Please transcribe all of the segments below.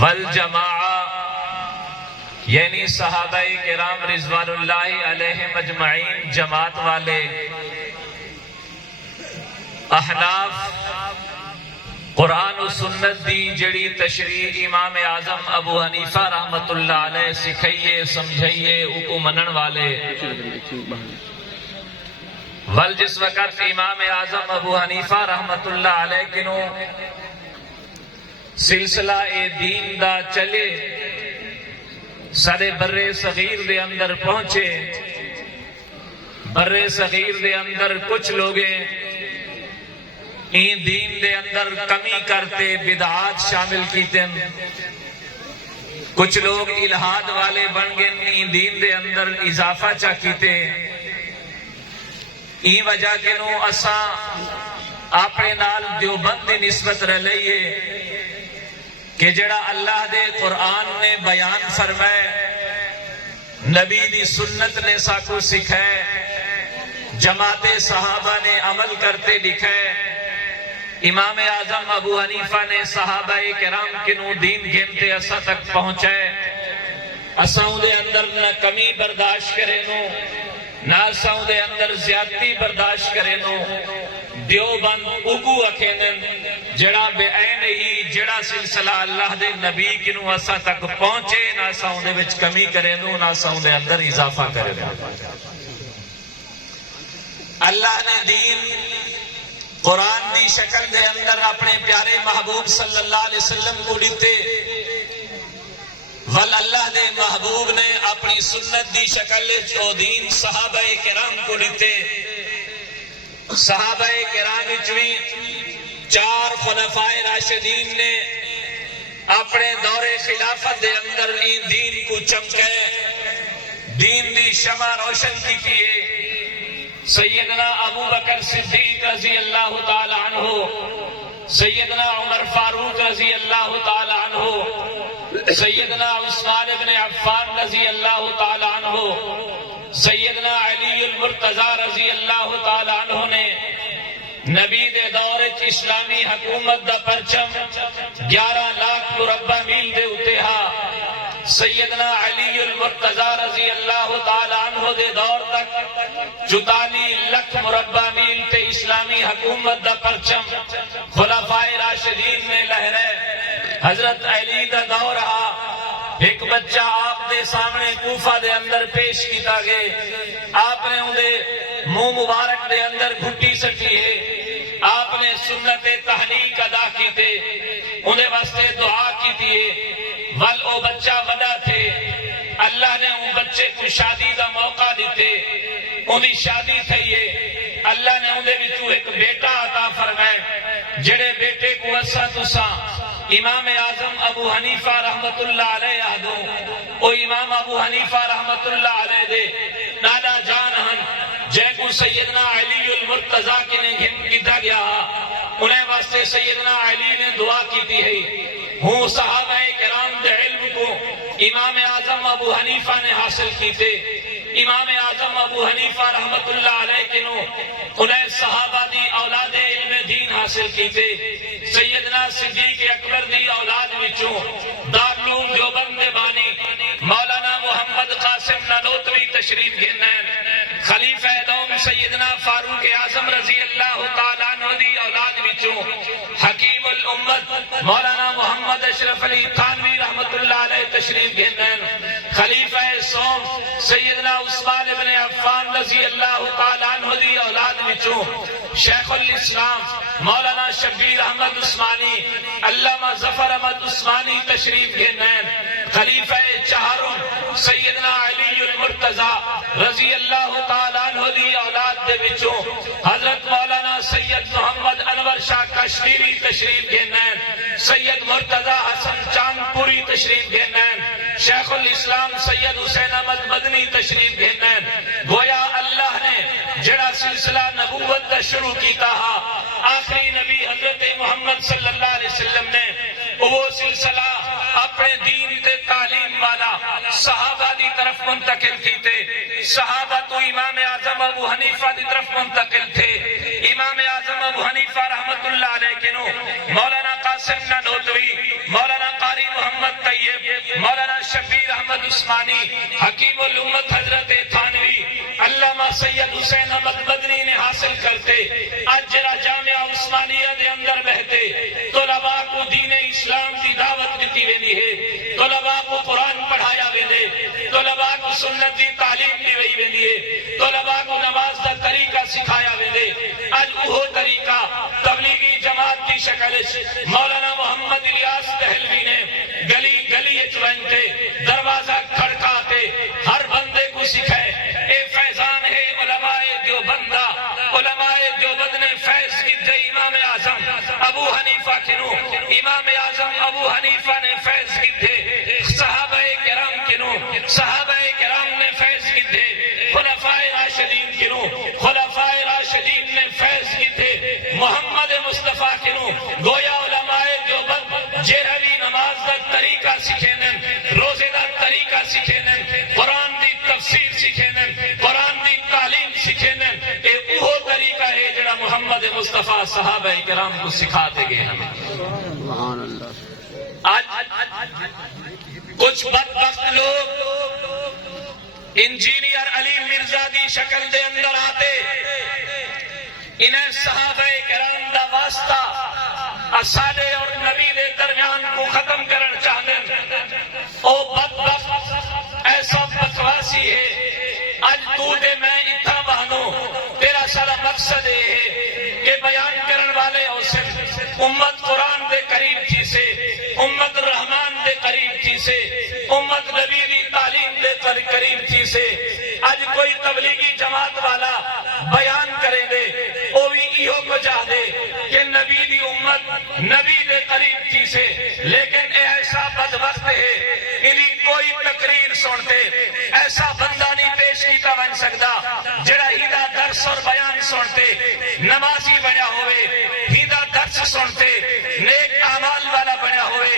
والجماعہ یعنی صحابہ کرام رضوان اللہ علیہم اجمعین جماعت والے، احناف قرآن و سنت دی جڑی تشریح امام اعظم ابو حنیفہ رحمت اللہ علیہ سکھائیے سمجھائیے اکو منن والے، ول جس وقت امام اعظم ابو حنیفہ رحمت اللہ علیہ کنو سلسلہ دین دا چلے سارے بر صغیر دے اندر پہنچے، بر صغیر دے اندر کچھ لوگیں این دین دے اندر کمی کرتے بدعات شامل کیتے، کچھ لوگ الہاد والے بن گئے این دین دے اندر اضافہ چا کیتے، این وجہ کے نو اساں اپنے نال دیوبند دی نسبت رہ لئیے کہ جڑا اللہ دے قرآن نے بیان فرمائے، نبی دی سنت نے ساکو سکھائے، جماعت صحابہ نے عمل کرتے دکھائے، امام اعظم ابو حنیفہ نے صحابہ کرام کنو دین گھنتے اسا تک پہنچائے، اساں دے اندر نہ کمی برداشت کرے نو نہ اساں دے اندر زیادتی برداشت کرے نو، دیوبند اگو اکھینن جڑا بے عین ہی جڑا سلسلہ اللہ دے نبی کنو اسا تک پہنچے، نہ اساں دے وچ کمی کرے نو نہ اساں دے اندر اضافہ کرے نو۔ اللہ نے دین قرآن دی شکل دے اندر اپنے پیارے محبوب صلی اللہ علیہ وسلم کو دیتے، ول اللہ دے محبوب نے اپنی سنت دی شکل جو دین صحابہ کرام کو دیتے، صحابہ کرام چوی چار خلفائے راشدین نے اپنے دور خلافت دے اندر این دین کو چمکے، دین دی شمع روشن کی کیے، سیدنا ابو بکر صدیق رضی اللہ تعالی عنہ، سیدنا عمر فاروق رضی اللہ تعالی عنہ، سیدنا عثمان بن عفان رضی اللہ تعالی عنہ، سیدنا علی المرتضی رضی اللہ تعالی عنہ نے نبی دے دور اسلامی حکومت دا پرچم 11 لاکھ مربع میل دے اتے ہا، سیدنا علی المرتضی رضی اللہ تعالی عنہ دے دور تک 44 لاکھ مربع میل تے اسلامی حکومت دا پرچم خلفائے راشدین میں لہرے، حضرت علی دا دور آ، ایک بچہ آپ دے سامنے کوفہ دے اندر پیش کیتا گئے، آپ نے انہیں منہ مبارک دے اندر گھٹی سکی ہے، آپ نے سنت تحنیک ادا کیتے، انہیں واسطے دعا کیتی ہے، ول او بچہ بڑا تھے، اللہ نے ان بچے کو شادی دا موقع دیتے، انہیں شادی تھی ہے، اللہ نے انہیں بھی تو ایک بیٹا عطا فرمائے، جڑے بیٹے کو اسا تساں امام اعظم ابو حنیفہ رحمت اللہ علیہ آدھو، او امام ابو حنیفہ رحمت اللہ علیہ دے نادا جان ہن، جے کو سیدنا علی المرتضی کی نے گھن کیتا گیا، انہیں واسطے سیدنا علی نے دعا کی تھی ہے، ہوں صحابہ کرام دے علم کو امام اعظم ابو حنیفہ نے حاصل کیتے، امام اعظم ابو حنیفہ رحمت اللہ علیہ کنو انہیں صحابہ دی اولاد علم دین حاصل کیتے، سیدنا صدیق اکبر دی اولاد وچوں دارالعلوم دیوبند دے بانی مولانا محمد قاسم نانوتوی تشریف گھنین، خلیفہ دوم سیدنا فاروق اعظم رضی اللہ تعالیٰ عنہ دی اولاد وچوں حکیم الامت مولانا محمد اشرف علی تھانوی رحمت اللہ علیہ تشریف گھنین، خلیفہ سوم سیدنا عثمان بن عفان رضی اللہ تعالیٰ عنہ دی اولاد وچوں شیخ الاسلام مولانا شبیر احمد عثمانی، علامہ ظفر احمد عثمانی تشریف گھنین، خلیفہ چہارم سیدنا علی المرتضی رضی اللہ تعالیٰ عنہ دی اولاد دے وچوں حضرت مولانا سید محمد انور شاہ کشمیری تشریف گھنین، سید مرتضی حسن چاند پوری تشریف گھنین، شیخ الاسلام سید حسین احمد مدنی تشریف گھنین، گویا اللہ نے جڑا سلسلہ نبوت دا شروع کیتا ہا، آخری نبی حضرت محمد صلی اللہ علیہ وسلم نے وہ سلسلہ اپنے دین تے تعلیم والا صحابہ دی طرف منتقل کیتے، صحابہ تو امام اعظم ابو حنیفہ دی طرف منتقل تھے، امام اعظم ابو حنیفہ رحمت اللہ علیہ کے نو مولانا قاسم نانوتوی، مولانا قاری محمد عثمانی، حکیم الامت حضرت تھانوی، علامہ سید حسین احمد مدنی نے حاصل کرتے اج جڑا جامعہ عثمانیہ دے اندر بہتے طلباء کو دین اسلام دی دعوت دیتی ویندی ہے، طلباء کو قرآن پڑھایا ویندے، طلباء کو سنت دی تعلیم دی وئی ویندی ہے، طلباء کو نماز دا طریقہ سکھایا ویندے۔ اج وہ طریقہ تبلیغی جماعت دی شکل مولانا محمد الیاس دہلوی نے گلی گلی چلنتے دروازہ کھڑکاتے ہر بندے کو سکھائے۔ اے فیضان ہے علماء دیوبندہ، علماء دیوبند نے فیض کی امام اعظم ابو حنیفہ کنو، امام اعظم ابو حنیفہ نے فیض کی تھے، صحابہ کرام کنو، صحابہ کرام نے فیض کی تھے، خلفاء راشدین کنو، خلفاء راشدین نے فیض کی تھے، محمد مصطفیٰ کنو۔ گویا علماء دیوبند جہوی نماز دا طریقہ سکھینن، روزے دا طریقہ سکھینن، قرآن دی تفسیر سکھینن، قرآن دی تعلیم سکھینن، اے وہ طریقہ ہے جڑا محمد مصطفیٰ صحابہ کرام کو سکھاتے گئے ہمیں۔ سبحان اللہ۔ آج کچھ بدبخت لوگ انجینئر علی مرزا دی شکل دے اندر آتے، انہیں صحابہ کرام دا واسطہ اسالے اور نبی دے درمیان کو ختم کرنا چاہتے ہیں۔ او بدبخت ایسا بکواسی ہے، اج تو دے میں اتنا بہنو، تیرا سارا مقصد ہے کہ بیان کرن والے اوسن امت قرآن دے قریب تھی سے، امت رحمان دے قریب تھی سے، امت نبی دی تعلیم دے قریب تھی سے۔ اج کوئی تبلیغی جماعت والا بیان کریں دے او بھی ایہو کو چاہ دے کہ نبی دی امت نبی دے قریب تھی سے، لیکن اے ایسا بدبخت ہے انہی کوئی تقریر سنتے ایسا بندہ نہیں پیش کیتا بن سکتا جڑا ہیدا درس اور بیان سنتے نمازی بنیا ہوئے، ہیدا درس سنتے نیک اعمال والا بنیا ہوئے،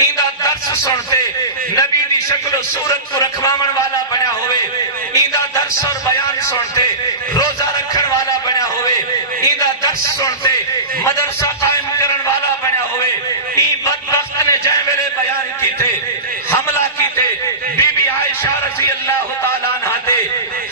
ہیدا درس سنتے نبی دی شکل و صورت کو رکھواون والا بنیا ہوئے، ہیدا درس اور بیان سنتے روزہ رکھن والا بنیا ہوئے، ہیدا درس سنتے مدرسہ قائم کرن والا بنیا ہوئے۔ ای بدبخت نے جائے میرے بیان کی تھے، حملہ کی تھے بی بی عائشہ رضی اللہ تعالیٰ عنہ تے،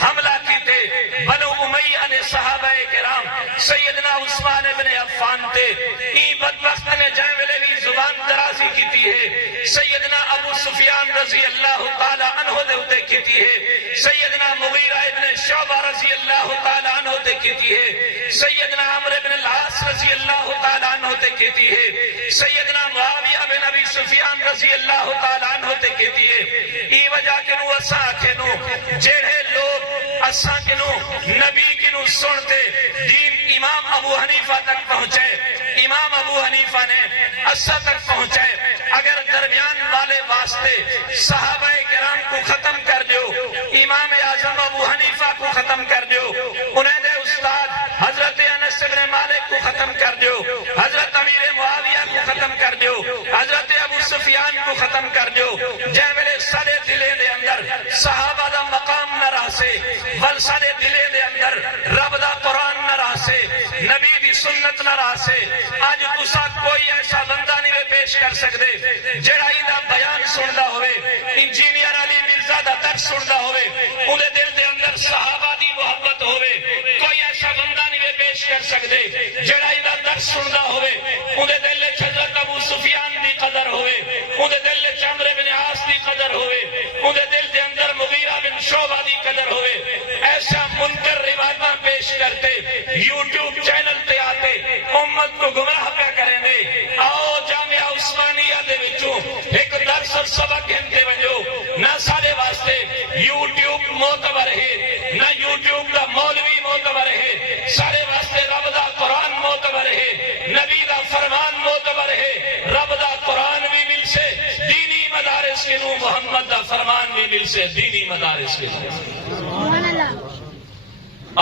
حملہ کی تھے بنو امیہ نے صحابہ کرام سیدنا عثمان ابن عفان تے۔ ای بدبخت نے جائے میرے بھی زبان درازی کی تھی ہے، سیدنا ابو سفیان رضی اللہ تعالیٰ عنہ دے ہوتے کی تھی ہے، سیدنا مغیرہ ابن شعبہ رضی اللہ تعالیٰ عنہ دے کی تھی ہے، سیدنا عمرو ابن العاص رضی اللہ تعالیٰ عنہ دے کی تھی ہے، سیدنا معاویہ بن ابی سفیان رضی اللہ تعالیٰ عنہ دے کی تھی ہے۔ ای وجہ کنو اساں کنو جڑے لوگ اساں کنو نبی کنو سنتے دین امام ابو حنیفہ تک پہنچے، امام ابو حنیفہ نے اساں تک پہنچے۔ اگر درمیان والے واسطے صحابہ کرام کو ختم کر دیو، امام اعظم ابو حنیفہ کو ختم کر دیو، انہیں دے استاد حضرت انس بن مالک کو ختم کر دیو، حضرت امیر معاویہ کو ختم کر دیو، حضرت ابو سفیان کو ختم کر دیو، جے ویلے سارے دلے دے اندر صحابہ دا مقام نہ رہ سے، ول سارے دلے دے اندر رب دا قرآن نہ رہ سے، نبی دی سنت نہ رہ سے۔ آج تسا کوئی ایسا بندہ نہیں پیش کر سکتے جڑا دا بیان سندا ہوئے، انجینئر علی مرزا دا درس سندا ہوئے، انہیں دل دے اندر صحابہ دی محبت ہوئے۔ کوئی ایسا بندہ نہیں پیش کر سکتے جڑا دا درس سندا ہوئے، انہیں دل وچ حضرت ابو سفیان دی قدر ہوئے، انہیں دل وچ عمرو بن عاص دی قدر ہوئے، انہیں دل دے اندر مغیرہ بن شعبہ دی قدر ہوئے۔ ایسا منکر روایتاں پیش کرتے یوٹیوب چینل تے آتے امت کو گمراہ پہ کریں دے۔ آؤ جامعہ عثمانیہ دے وچوں ایک درس اور سبق گھنتے ونجو، نہ سارے واسطے یوٹیوب معتبر ہے، نہ یوٹیوب دا مولوی معتبر ہے، سارے واسطے رب دا قرآن معتبر ہے، نبی دا فرمان معتبر ہے۔ رب دا قرآن بھی مل سے دینی مدارس کے نو، محمد دا فرمان بھی مل سے دینی مدارس کے نو۔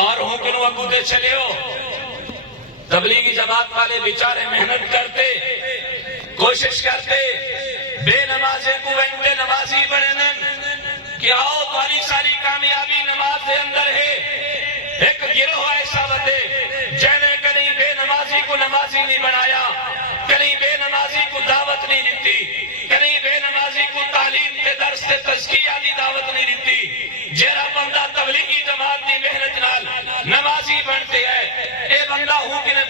اور ہوں کنو ابو دے چلے ہو تبلیغی جماعت والے بیچارے محنت کرتے کوشش کرتے بے نمازے کو وینٹے نمازی بڑھنے کہ آؤ تاری ساری کامیابی نماز دے اندر ہے۔ ایک گروہ ایسا بندے جنہیں کہیں بے نمازی کو نمازی نہیں بنایا، کہیں بے نمازی کو دعوت نہیں دیتی، کہیں بے نمازی کو تعلیم کے درس سے تزکیہ دی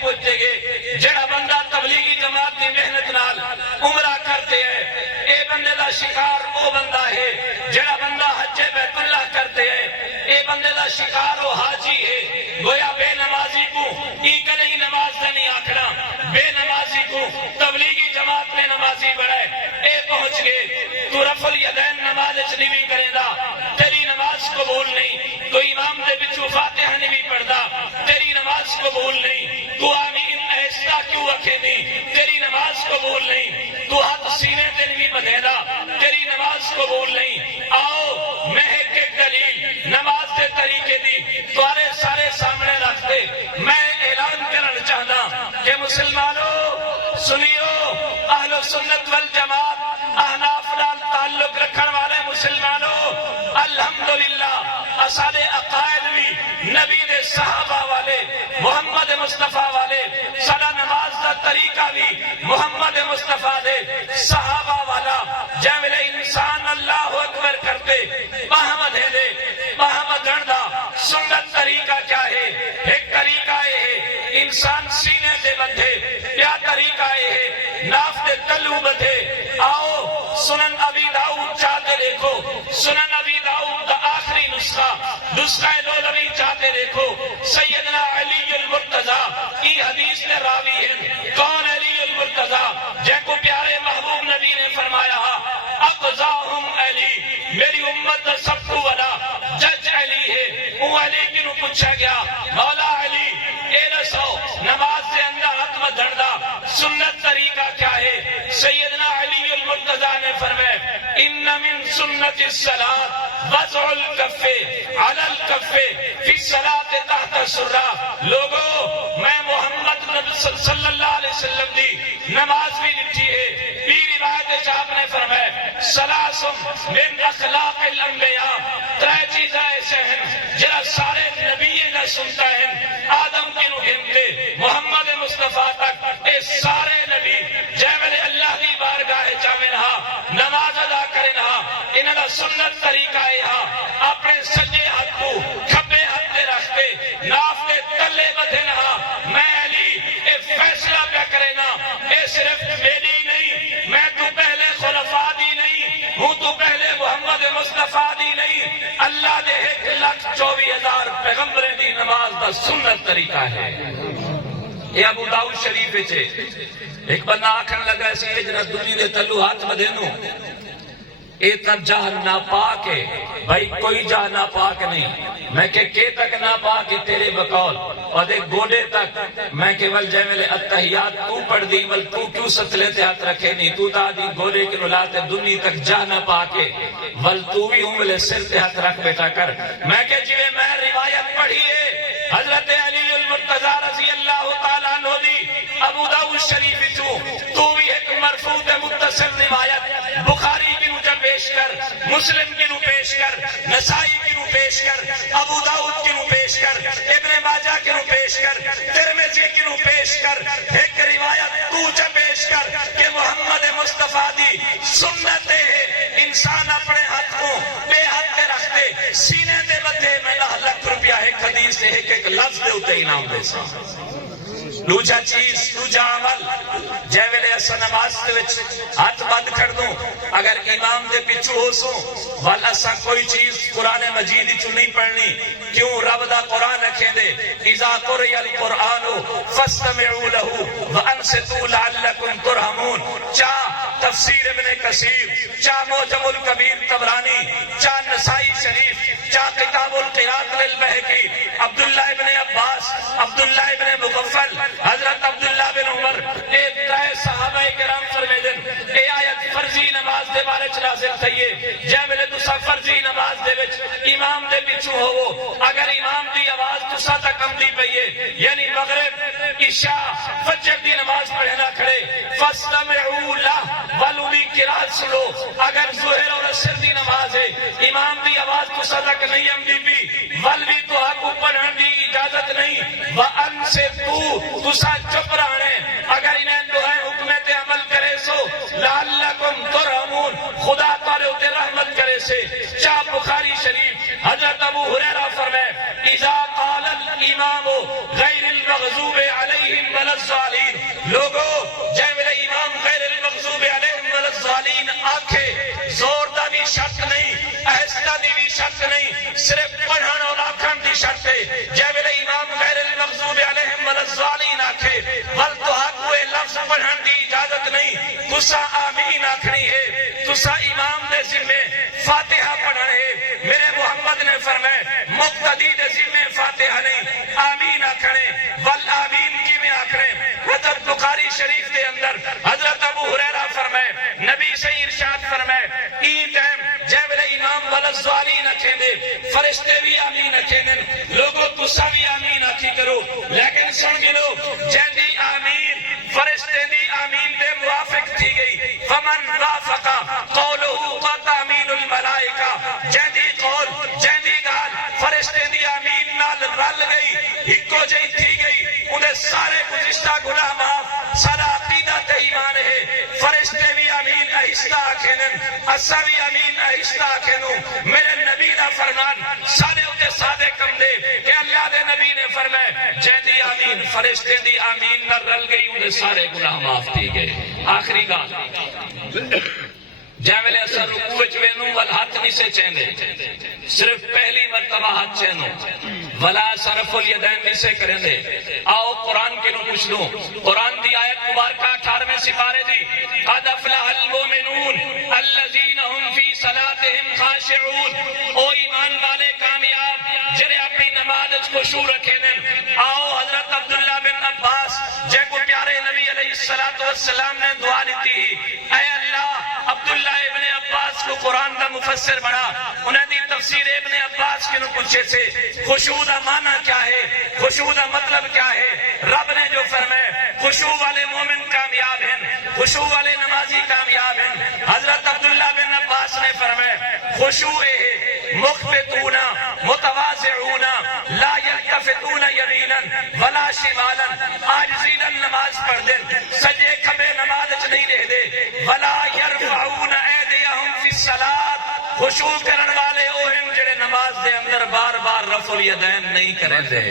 پہنچے گے جڑا بندہ تبلیغی جماعت کی محنت نال عمرہ کرتے ہے اے بندے دا شکار او بندہ ہے جڑا بندہ حج بیت اللہ کرتے ہے اے بندے دا شکار او حاجی ہے گویا بے نمازی کو ای کہیں نماز دا نہیں آکھنا بے نمازی کو تبلیغی جماعت میں نمازی بڑھائے اے پہنچ گئے تو رفع الیدین نماز نہیں بھی کرے دا تیری نماز قبول نہیں تو امام دے بچو فاتحہ نہیں بھی پڑھدا تیری نماز قبول نہیں تو آمین ایسا کیوں رکھے دی تیری نماز قبول نہیں تو ہاتھ سینے تے نہیں بدھے دا تیری نماز قبول نہیں آؤ میں ایک دلیل نماز دے طریقے دی تمہارے سارے سامنے رکھ دے میں اعلان کرنا چاہتا کہ مسلمانوں سنیو اہل سنت والجماعت احناف نال تعلق رکھن والے مسلمانوں الحمدللہ اسادے عقائد بھی نبی دے صحابہ والے محمد مصطفیٰ والے سارا نماز دا طریقہ بھی محمد مصطفیٰ دے صحابہ والا جے ویلے انسان اللہ اکبر کرتے باہم دے دے باہم گڑدا سنت طریقہ کیا ہے ایک طریقہ یہ ہے انسان سینے دے بدھے کیا طریقہ یہ ہے ناف دے تلو بدھے آؤ سنن ابی داؤد چاہتے دیکھو سنن ابی داؤد دا آخری نسخہ دولوی چاہتے دیکھو سیدنا علی المرتضی ای حدیث نے راوی ہیں کون علی المرتضی جن کو پیارے محبوب نبی نے فرمایا اقضاہم علی میری امت دا سب کو ولا جج علی ہے وہ علی کنو پوچھا گیا مولا علی اے رسو نماز سے اندر ہاتھ میں دھڑدا سنت طریقہ کیا ہے سیدنا علی المرتضی نے فرمایا ان من سنت الصلاۃ وضع الکف علی الکف فی الصلاۃ تحت السرہ لوگوں میں محمد صلی اللہ علیہ وسلم دی نماز بھی لکھی ہے بھی روایت صاحب نے فرمایا ثلاث من اخلاق الانبیاء ترے چیزیں ایسے ہیں جرا سارے نبی نہ سنتا ہے آدم کی نو گنتے محمد مصطفیٰ تک اے سارے نبی جے ویلے اللہ دی بارگاہ چاہے رہا نماز ادا کرے رہا انہاں دا سنت طریقہ ہے اپنے سجے ہاتھ کو کھبے ہاتھ تے رکھتے ناف دے تلے بدھے رہا میں علی اے فیصلہ پہ کرے نا اے صرف میری نہیں میں تو پہلے خلفاء دی نہیں ہوں تو پہلے محمد مصطفیٰ دی نہیں اللہ دے 1,24,000 پیغمبریں دی نماز دا سنت طریقہ ہے یہ ابو داؤد شریف چھے ایک بندہ آکھن لگا اسی اجرا دنی دے تلو ہاتھ بدینو اے تب جہاں ناپاک ہے بھائی کوئی جہاں ناپاک نہیں میں کہ تک ناپاک ہے تیرے بقول اور دیکھ گوڑے تک میں کہ ول جے ملے اتحیات تو پڑھ دی ول تو کیوں ستلے تے ہاتھ رکھے نہیں تو تا دی گوڑے کے نلاتے دنی تک جہاں ناپاک ہے ول تو بھی ملے سر تے ہاتھ رکھ بیٹا کر میں کہ جوے میں روایت پڑھی ہے حضرت علی المرتضی رضی اللہ تعالیٰ عنہ دی ابو داؤد شریف تو بھی ایک مرفوع متصل روایت بخاری کی نو پیش کر مسلم کی نو پیش کر نسائی کی نو پیش کر ابو داؤد کی نو پیش کر ابن ماجہ کی نو پیش کر ترمذی کی نو پیش کر ایک روایت تو پیش کر کہ محمد مصطفیٰ دی سنت ہے انسان اپنے ہاتھ کو بے ہاتھ پہ رکھتے سینے دے بدھے میں 10 لاکھ روپیہ ایک حدیث سے ایک لفظ دے ہوتے انعام دے سا دوجا چیز دوجا عمل جے ویلے اسا نماز دے وچ ہاتھ بند کر دوں اگر امام دے پیچھے ہو سو ول اسا کوئی چیز قرآن مجید وچ نہیں پڑھنی کیوں رب دا قرآن رکھے دے اذا قرئ القرآن فاستمعوا له وانصتوا لعلكم ترحمون چاہ تفسیر ابن کثیر چاہ معجم الکبیر طبرانی چاہ نسائی شریف چاہ کتاب القراءۃ للبہقی عبداللہ ابن عباس عبداللہ ابن مغفل حضرت عبداللہ بن عمر ایک ترے صحابہ کرام فرمے دن اے آیت فرضی نماز دے بارے نازل تھئیے جے ملے تسا فرضی نماز دے وچ امام دے پیچھے ہوو اگر امام دی آواز تسا تک کم دی پئیے یعنی مغرب عشاء فجر دی نماز پڑھنا کھڑے فاستمعوا له ولو دی قرات سنو اگر ظہر اور عصر دی نماز ہے امام دی آواز تسا تک نہیں آمدی بھی ول بھی تو حق پڑھن دی اجازت نہیں وانصتوا تسا چپ رہنے اگر انہیں دعائیں حکمت عمل کرے سو لعلکم ترحمون خدا تارے ہوتے رحمت کرے سے چاہ بخاری شریف حضرت ابو ہریرہ فرمائے اذا قال الامام غیر المغضوب علیہم شرط ہے جے ویلے امام غیر المغضوب علیہم ولا الضالین آکھے ول تو کوئی لفظ پڑھن دی اجازت نہیں، تسا آمین آکھنی ہے، تسا امام دے ذمے فاتحہ پڑھنا ہے۔ میرے محمد نے فرمایا مقتدی دے ذمے فاتحہ نہیں، آمین آکھنے ول آمین کی میں آکھنے۔ حضرت بخاری شریف کے اندر حضرت ابو ہریرہ فرمائے نبی سے ارشاد فرمائے ای ٹائم جے ویلے امام ولا الضالین آکھیں دے فرشتے بھی آمین آکھیں دے، لوگوں تسا بھی آمین آکھی کرو، لیکن سن گلو جیندی آمین فرشتے دی آمین دے موافق تھی گئی، فمن وافق قولہ فتامین الملائکہ، جیندی قول جیندی گال فرشتے دی آمین نال رل گئی، ہکو جئی تھی گئی، انہیں سارے گزشتہ گناہ معاف، سارا عقیدہ تے ایمان ہے۔ فرشتے بھی آمین آہستہ آکھیں، اسا بھی آمین آہستہ آکھیں۔ میرے نبی دا فرمان سارے اتے سادے کم دے کہ اللہ دے نبی نے فرمایا جیندی آمین فرشتے دی آمین نہ رل گئی، انہیں سارے گناہ معاف دی گئے۔ آخری گال جے ویلے اسا رکوع وچ وینوں ول ہاتھ نہیں سے چیندے، صرف پہلی مرتبہ ہاتھ چینو، ولا صرف الیدین نہیں سے کریں دے۔ آؤ قرآن کے نو پوچھ لوں، قرآن دی آیت مبارکہ 18ویں سپارے دی قد افلح المؤمنون الذین هم فی صلاتهم خاشعون، او ایمان والے کامیاب جڑے اپنی نماز وچ خشوع رکھے نے۔ آؤ حضرت عبداللہ بن عباس جے کو پیارے نبی علیہ السلام نے دعا دیتی، اے اللہ عبداللہ ابن عباس کو قرآن کا مفسر بنا، انہیں دی تفسیر ابن عباس کے نو پوچھے سے خشوع دا معنی کیا ہے، خشوع دا مطلب کیا ہے؟ رب نے جو فرمایا خشوع والے مومن کامیاب ہیں، خشوع والے نمازی کامیاب ہیں۔ حضرت عبداللہ بن عباس نے فرمایا خشوع ہے مخبتون متواضعون لا یلتفتون یمینا ولا شمالا، عاجزین نماز پڑھ دیں سجے کھبے نماز وچ نہیں رہ دے، ولا یرفعون ایدیہم فی الصلاۃ، خشوع کرن والے او ہیں جڑے نماز دے اندر بار بار رفع الیدین نہیں کریں دے۔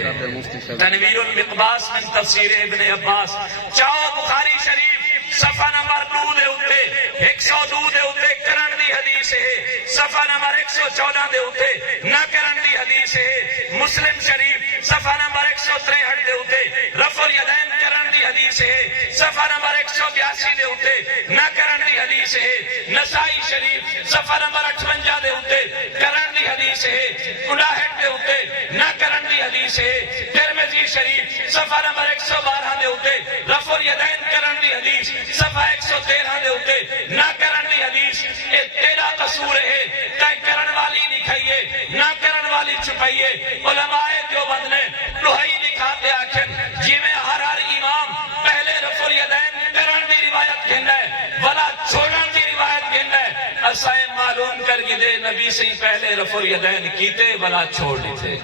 تنویر المقباس من تفسیر ابن عباس، چاہو بخاری شریف صفحہ نمبر 2 دے اتے 102 دے اتے کرن دی حدیث ہے، صفحہ نمبر 114 دے اتے نہ کرن دی حدیث ہے، مسلم شریف صفحہ نمبر 163 دے اتے رفع الیدین کرن دی حدیث ہے، صفحہ نمبر 182 دے اتے نہ کرن دی حدیث ہے، نسائی شریف صفحہ نمبر 58 دے اتے کرن دی حدیث ہے، 59 دے اتے نہ کرن دی حدیث ہے، ترمذی شریف صفحہ نمبر 112 دے اتے رفع الیدین کرن دی حدیث، صفحہ 113 دے اتے نہ کرن دی حدیث۔ اے تیرا قصور ہے کہ کرن والی دکھائیے نہ کرن والی چھپائیے۔ علماء دیوبند نے لوہائی دکھاتے آکھن جی میں ہر امام پہلے رفع الیدین کرن دی روایت گھندا ہے ولا چھوڑن دی روایت گھندا ہے، اسائے معلوم کر کے دے نبی سے پہلے رفع الیدین کیتے ولا چھوڑ دیتے۔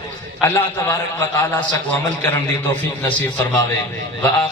اللہ تبارک و تعالی سے کو عمل کرن دی توفیق نصیب فرماوے۔